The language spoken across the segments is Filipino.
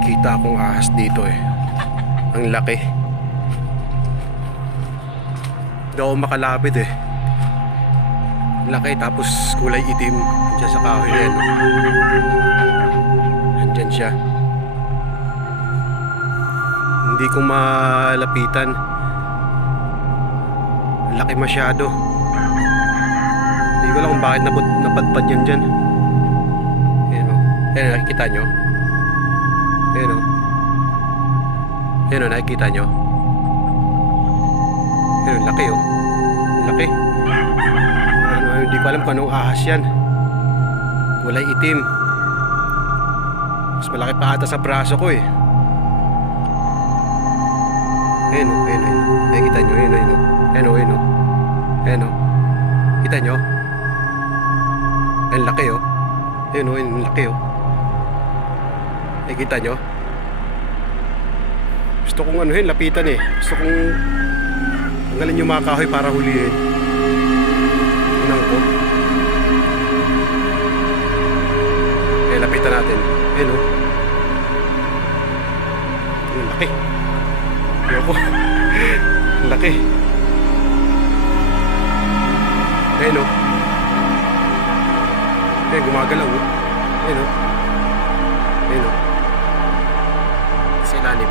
nakikita akong ahas dito eh. Ang laki. Hindi ako makalapit eh. Laki tapos kulay itim. Diyan sa kahoy na yan. Andyan siya. Hindi ko malapitan. Laki masyado. Hindi ko alam kung bakit napadpad yan dyan. Ayan o. Ayan o, nakikita nyo? Ayan o. Ayan o, nakikita nyo? Ayan o, laki o. Laki. Ano, hindi ko alam kung anong ahas yan. Kulay itim. Mas malaki pa ata sa braso ko eh. Ayan o, ayan o, ayan o. Nakikita nyo, ayan o, ayan o. Ayan o, ayan o. Ayan o. Kita nyo? Ayan, laki o. Ayan o, ayan, laki o. Nakikita nyo? Gusto kong anuhin, lapitan eh. Gusto kong tanggalin yung mga kahoy para hulihin. Tingnan ko. Ayan, lapitan natin. Ayan o. Ayan, laki. Ayoko. Laki. Ayan o. Ayan, gumagalaw o. Ayan o. Ayan o. Sa ilalim.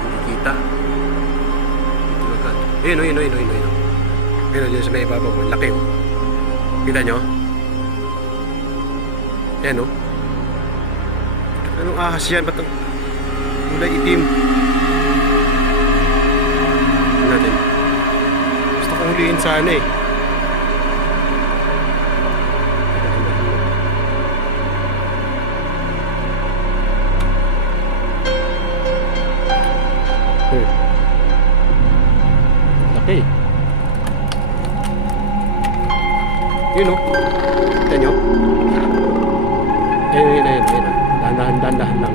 Hindi kita. Ito agad. Ayan o, ayan o, ayan o, ayan o. Ayan o, dyan sa may ibabaw o. Laki o. Kita nyo? Ayan o. Anong ahas yan? Ba't ang kulay itim? Tignan natin. Gusto kong hulihin sana eh. Laki. Yun o. Kita nyo? Ayun, ayun, ayun, ayun. Dahan-dahan lang.